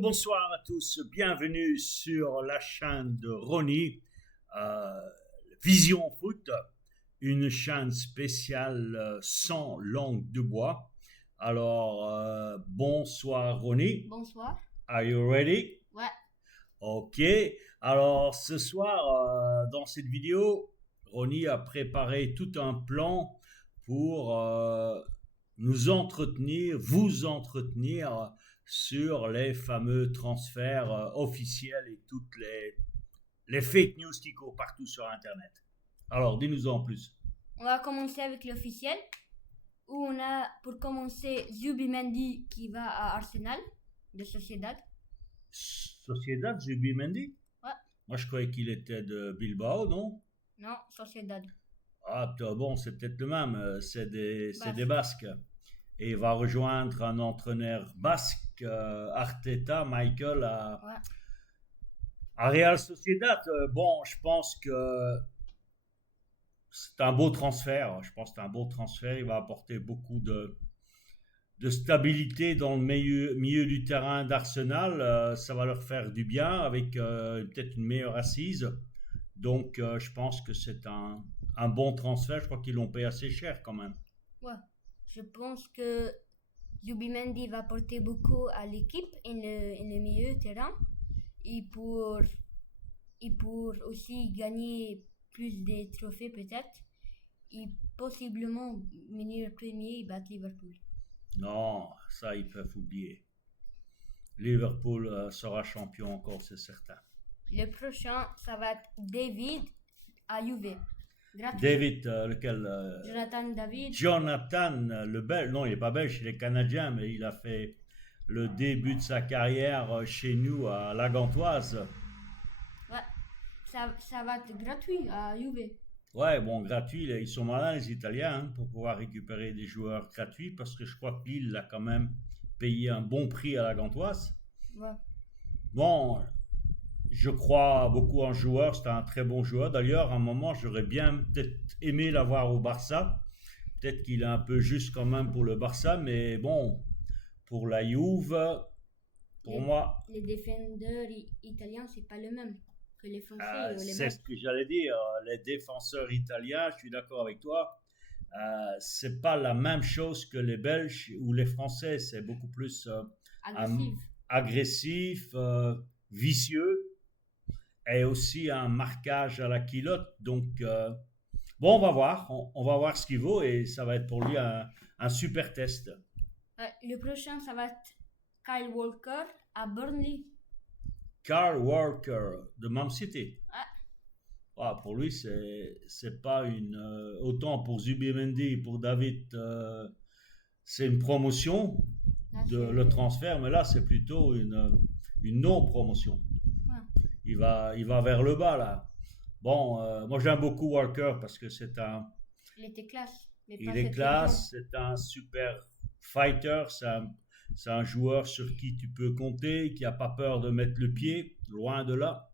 Bonsoir à tous, bienvenue sur la chaîne de Ronnie, euh, Vision Foot, une chaîne spéciale sans langue de bois. Alors, bonsoir Ronnie. Bonsoir. Are you ready? Ouais. Ok, alors ce soir, dans cette vidéo, Ronnie a préparé tout un plan pour nous entretenir, vous entretenir sur les fameux transferts officiels et toutes les fake news qui courent partout sur Internet. Alors, dis-nous en plus. On va commencer avec l'officiel, où on a pour commencer Zubimendi qui va à Arsenal de Sociedad. Sociedad, Zubimendi? Ouais. Moi, je croyais qu'il était de Bilbao, non? Non, Sociedad. Ah, bon, c'est peut-être le même, c'est Basque. des Basques. Et il va rejoindre un entraîneur basque, Arteta, Michael, Ouais. à Real Sociedad. Bon, je pense que c'est un beau transfert. Je pense que c'est un beau transfert. Il va apporter beaucoup de stabilité dans le milieu du terrain d'Arsenal. Ça va leur faire du bien avec peut-être une meilleure assise. Donc, je pense que c'est un bon transfert. Je crois qu'ils l'ont payé assez cher quand même. Ouais. Je pense que Zubimendi va apporter beaucoup à l'équipe et le milieu terrain et pour aussi gagner plus de trophées peut-être et possiblement venir premier et battre Liverpool. Non, ça, ils peuvent oublier. Liverpool sera champion encore, c'est certain. Le prochain, ça va être David à Juve. Gratuit. David, lequel Jonathan David. Jonathan, le belge. Non, il n'est pas belge, il est canadien, mais il a fait le début de sa carrière chez nous à la Gantoise. Ouais, ça va être gratuit à Juve. Ouais, bon, gratuit, ils sont malins les Italiens hein, pour pouvoir récupérer des joueurs gratuits parce que je crois que Lille a quand même payé un bon prix à la Gantoise. Ouais. Bon, je crois beaucoup en joueur, c'est un très bon joueur. D'ailleurs, à un moment, j'aurais bien peut-être aimé l'avoir au Barça. Peut-être qu'il est un peu juste quand même pour le Barça, mais bon, pour la Juve, pour moi, Les défenseurs italiens, c'est pas le même que les Français ou les c'est Belges. ce que j'allais dire. Les défenseurs italiens, je suis d'accord avec toi, c'est pas la même chose que les Belges ou les Français. C'est beaucoup plus Agressif. agressif, vicieux et aussi un marquage à la culotte. Donc, bon, on va voir. On va voir ce qu'il vaut et ça va être pour lui un super test. Le prochain, ça va être Kyle Walker à Burnley. Carl Walker de Man City. Ouais. Ah, pour lui, c'est pas une. Autant pour Zubimendi et pour David, c'est une promotion Là, de le transfert, mais là, c'est plutôt une non-promotion. Ouais. Il va vers le bas, là. Bon, moi, j'aime beaucoup Walker parce que Il était classe. Mais il pas est cette classe, c'est un super fighter, c'est un joueur sur qui tu peux compter, qui n'a pas peur de mettre le pied, loin de là.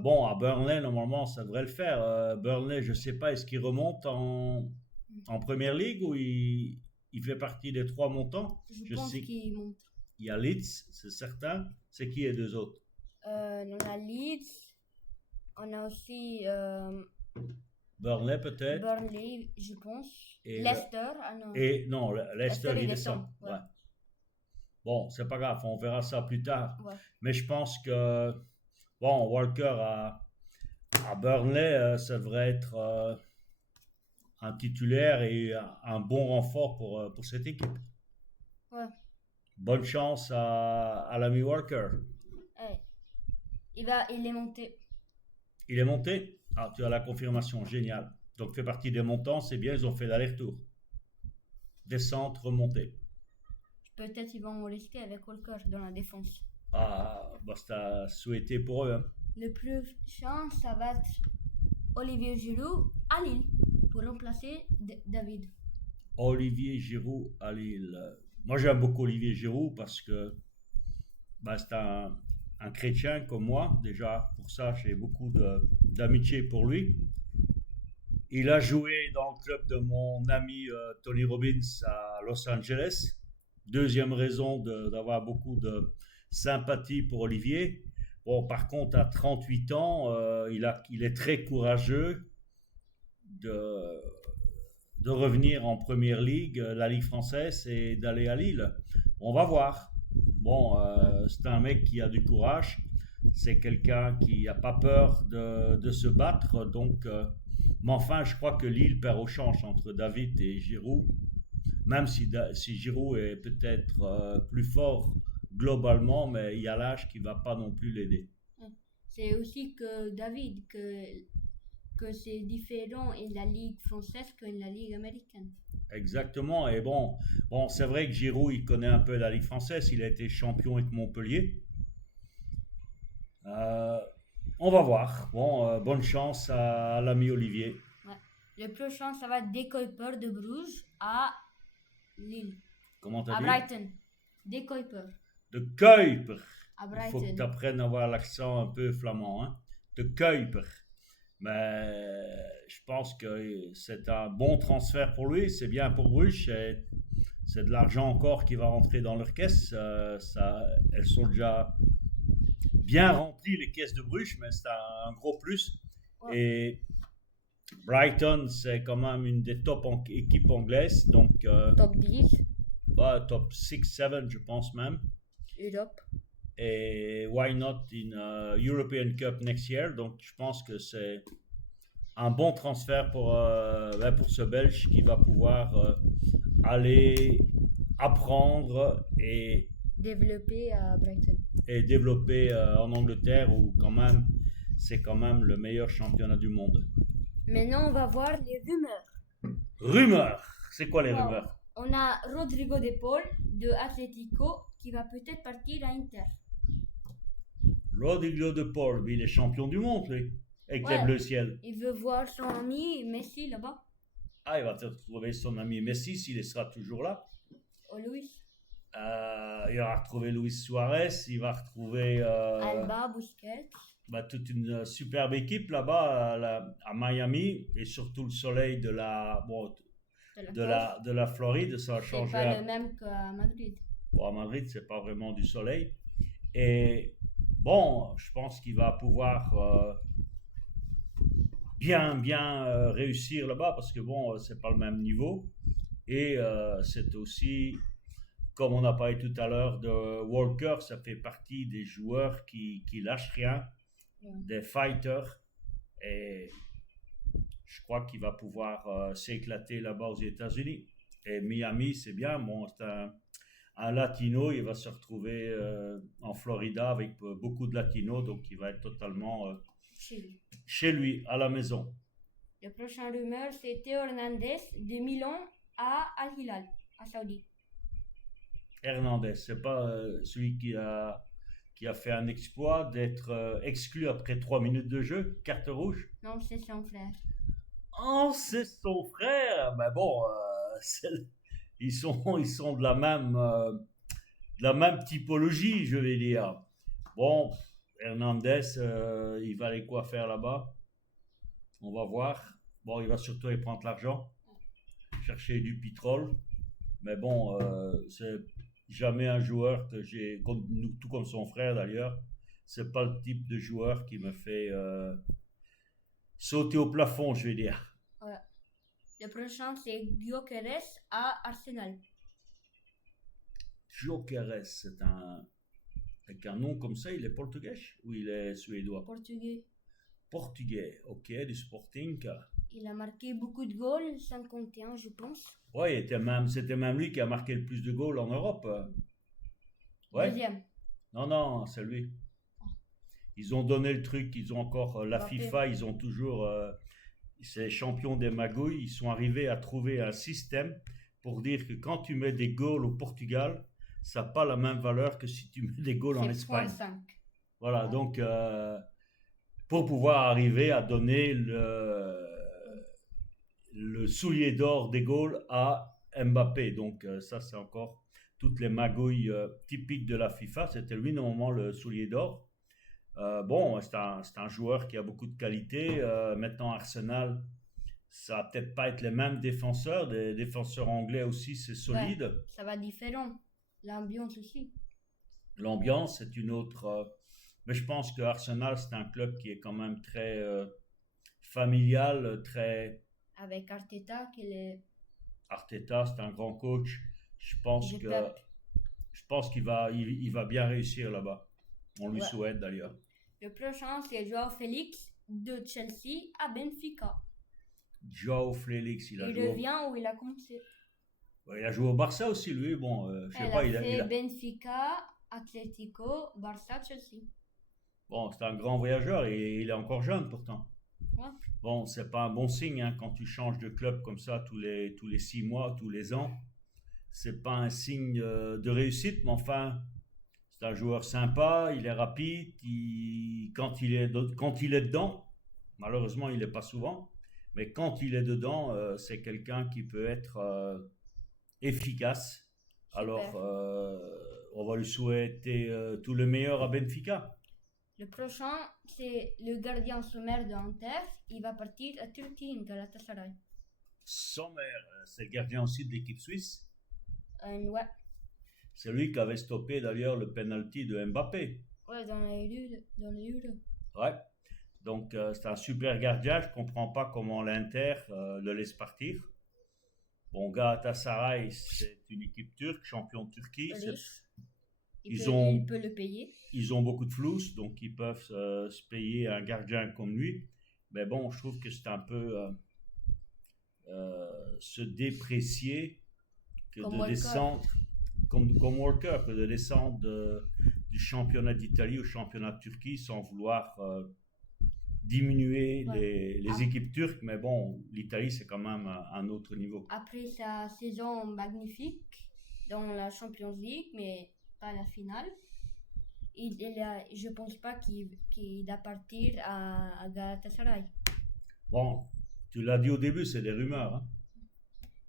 Bon, à Burnley, normalement, ça devrait le faire. Burnley, je ne sais pas, est-ce qu'il remonte en Première Ligue ou il fait partie des trois montants? Je pense sais qu'il monte. Il y a Leeds, c'est certain. C'est qui les deux autres? On a Leeds. On a aussi Burnley peut-être. Burnley, je pense. Et Leicester. Ah non. Et non, Leicester, Leicester, il il descend. descend, ouais. Ouais. Bon, c'est pas grave, on verra ça plus tard. Ouais. Mais je pense que, bon, Walker à Burnley, ça devrait être un titulaire et un bon renfort pour cette équipe. Ouais. Bonne chance à l'ami Walker. Ouais. Il est monté. Il est monté? Ah, tu as la confirmation, génial. Donc, fait partie des montants, c'est bien, ils ont fait l'aller-retour. Descente, remontée. Peut-être ils vont rester avec Walker dans la défense. Ah, bah, c'est à souhaiter pour eux. Hein. Le prochain, ça va être Olivier Giroud à Lille pour remplacer David. Olivier Giroud à Lille. Moi, j'aime beaucoup Olivier Giroud parce que bah, c'est un chrétien comme moi. Déjà, pour ça, j'ai beaucoup d'amitié pour lui. Il a joué dans le club de mon ami Tony Robbins à Los Angeles. Deuxième raison d'avoir beaucoup sympathie pour Olivier. Bon, par contre, à 38 ans, il est très courageux de, de revenir en première ligue, la Ligue française, et d'aller à Lille. On va voir. Bon, c'est un mec qui a du courage. C'est quelqu'un qui n'a pas peur de se battre. Donc, mais enfin, je crois que Lille perd au change entre David et Giroud. Même si Giroud est peut-être plus fort globalement, mais il y a l'âge qui ne va pas non plus l'aider. C'est aussi que David, que c'est différent en la Ligue française qu'en la Ligue américaine. Exactement. Et bon, c'est vrai que Giroud, il connaît un peu la Ligue française. Il a été champion avec Montpellier. On va voir. Bon, bonne chance à l'ami Olivier. Ouais. Le prochain, ça va être De Kuiper de Bruges à Lille. Comment t'as À dit? Brighton. De Kuiper. De Kuiper. À Il Brighton. faut que tu apprennes à avoir l'accent un peu flamand. Hein? De Kuiper. Mais je pense que c'est un bon transfert pour lui. C'est bien pour Bruges. C'est de l'argent encore qui va rentrer dans leur caisse. Elles sont déjà bien remplies, les caisses de Bruges, mais c'est un gros plus. Ouais. Et Brighton, c'est quand même une des top équipes anglaises. Donc, Top 10. top 6, 7, je pense même. Europe. Et why not in European Cup next year? Donc, je pense que c'est un bon transfert pour ce Belge qui va pouvoir aller apprendre et Développé à Brighton. Et développer en Angleterre où c'est quand même le meilleur championnat du monde. Maintenant, on va voir les rumeurs. Rumeurs. C'est quoi les rumeurs? On a Rodrigo De Paul de Atlético qui va peut-être partir à Inter. Rodrigo De Paul, il est champion du monde, lui, avec les Bleus ciel. Il veut voir son ami Messi là-bas. Ah, il va retrouver son ami Messi s'il sera toujours là. Oh, Luis. Il va retrouver Luis Suarez, il va retrouver Alba, Busquets. Toute une superbe équipe là-bas à Miami, et surtout le soleil de la Floride, ça va changer. C'est pas le même qu'à Madrid. Bon, à Madrid, c'est pas vraiment du soleil. Et bon, je pense qu'il va pouvoir bien réussir là-bas, parce que bon, c'est pas le même niveau. Et c'est aussi, comme on a parlé tout à l'heure de Walker, ça fait partie des joueurs qui lâchent rien, des fighters. Et je crois qu'il va pouvoir s'éclater là-bas aux États-Unis. Et Miami, c'est bien. Bon, c'est un latino, il va se retrouver en Florida avec beaucoup de latinos, donc il va être totalement chez lui, à la maison. Le prochain rumeur, c'est Théo Hernandez de Milan à Al Hilal, à Saoudi. Hernandez, c'est pas celui qui a fait un exploit d'être exclu après 3 minutes de jeu, carte rouge? Non, c'est son frère. Oh, c'est son frère. Mais bon, ils sont de la même typologie, je vais dire. Bon, Hernandez, il va aller quoi faire là-bas? On va voir. Bon, il va surtout aller prendre l'argent, chercher du pétrole. Mais bon, c'est jamais un joueur que j'ai, tout comme son frère d'ailleurs, c'est pas le type de joueur qui me fait sauter au plafond, je vais dire. Ouais. Le prochain, c'est Gyökeres à Arsenal. Gyökeres, c'est avec un nom comme ça, il est portugais ou il est suédois? Portugais. Portugais, ok, du Sporting. Il a marqué beaucoup de goals, 51 je pense. Ouais, c'était même lui qui a marqué le plus de goals en Europe. Ouais. Deuxième. Non, c'est lui. Ils ont donné le truc, ils ont encore la FIFA, ils ont toujours c'est les champions des magouilles, ils sont arrivés à trouver un système pour dire que quand tu mets des goals au Portugal, ça n'a pas la même valeur que si tu mets des goals en Espagne. 5. Voilà, donc pour pouvoir arriver à donner le soulier d'or des goals à Mbappé. Donc ça, c'est encore toutes les magouilles typiques de la FIFA. C'était lui normalement le soulier d'or. Bon, c'est un joueur qui a beaucoup de qualité. Maintenant, Arsenal, ça va peut-être pas être les mêmes défenseurs. Des défenseurs anglais aussi, c'est solide. Ouais, ça va différent. L'ambiance aussi. l'ambiance est une autre. Mais je pense que Arsenal, c'est un club qui est quand même très familial, très. Avec Arteta, Arteta, c'est un grand coach. Je pense le que Pep. je pense il va bien réussir là-bas. On lui Ouais. souhaite d'ailleurs. Le prochain, c'est Joao Félix de Chelsea à Benfica. Joao Félix, il a Il joué. revient où il a commencé. Il a joué au Barça aussi, lui. Bon, je sais Elle pas, a il fait a. Benfica, Atlético, Barça, Chelsea. Bon, c'est un grand voyageur et il est encore jeune pourtant. Ouais. Bon, c'est pas un bon signe hein, quand tu changes de club comme ça tous les 6 mois, tous les ans. C'est pas un signe de réussite, mais enfin, c'est un joueur sympa, il est rapide, quand il est dedans, malheureusement il n'est pas souvent, mais quand il est dedans, c'est quelqu'un qui peut être efficace. Super. Alors, on va lui souhaiter tout le meilleur à Benfica. Le prochain, c'est le gardien sommaire de Inter. Il va partir à Turquie, Galatasaray. Sommer, c'est le gardien aussi de l'équipe suisse. Ouais. C'est lui qui avait stoppé d'ailleurs le penalty de Mbappé. Ouais, dans les Euro. Ouais. Donc c'est un super gardien. Je comprends pas comment l'Inter le laisse partir. Bon, Galatasaray, c'est une équipe turque, champion de Turquie. Riche. Il Il peut le payer. Ils ont beaucoup de flous, donc ils peuvent se payer un gardien comme lui. Mais bon, je trouve que c'est un peu se déprécier que Comme de Walker. descendre comme Walker, que de descendre du championnat d'Italie au championnat de Turquie sans vouloir diminuer Ouais. les équipes turques. Mais bon, l'Italie, c'est quand même un autre niveau. Après sa saison magnifique dans la Champions League, mais pas la finale, je pense pas qu'il va partir à Galatasaray. Bon, tu l'as dit au début, c'est des rumeurs. Hein.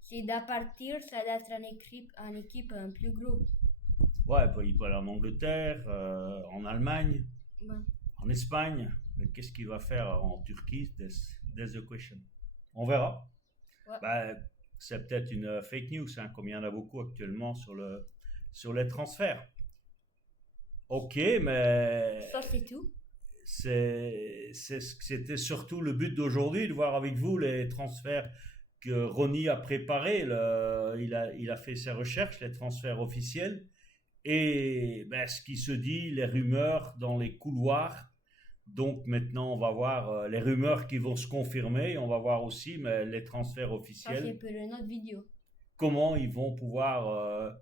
S'il doit partir, ça doit être une équipe un plus gros. Ouais, il peut aller en Angleterre, en Allemagne, Ouais. en Espagne. Mais qu'est-ce qu'il va faire en Turquie? That's the question. On verra. Ouais. Ben, c'est peut-être une fake news, hein, comme il y en a beaucoup actuellement sur les transferts. Ok, mais Ça, c'est tout. c'était surtout le but d'aujourd'hui, de voir avec vous les transferts que Ronnie a préparés. Il a fait ses recherches, les transferts officiels. Et ben, ce qui se dit, les rumeurs dans les couloirs. Donc maintenant, on va voir les rumeurs qui vont se confirmer. On va voir aussi mais les transferts Ça, officiels. c'est pour une autre vidéo. Comment ils vont pouvoir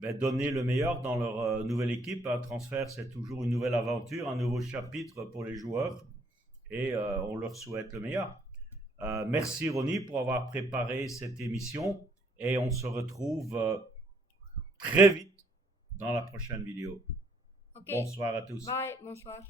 donner le meilleur dans leur nouvelle équipe. Un transfert, c'est toujours une nouvelle aventure, un nouveau chapitre pour les joueurs. Et on leur souhaite le meilleur. Merci Ronnie pour avoir préparé cette émission. Et on se retrouve très vite dans la prochaine vidéo. Ok. Bonsoir à tous. Bye. Bonsoir.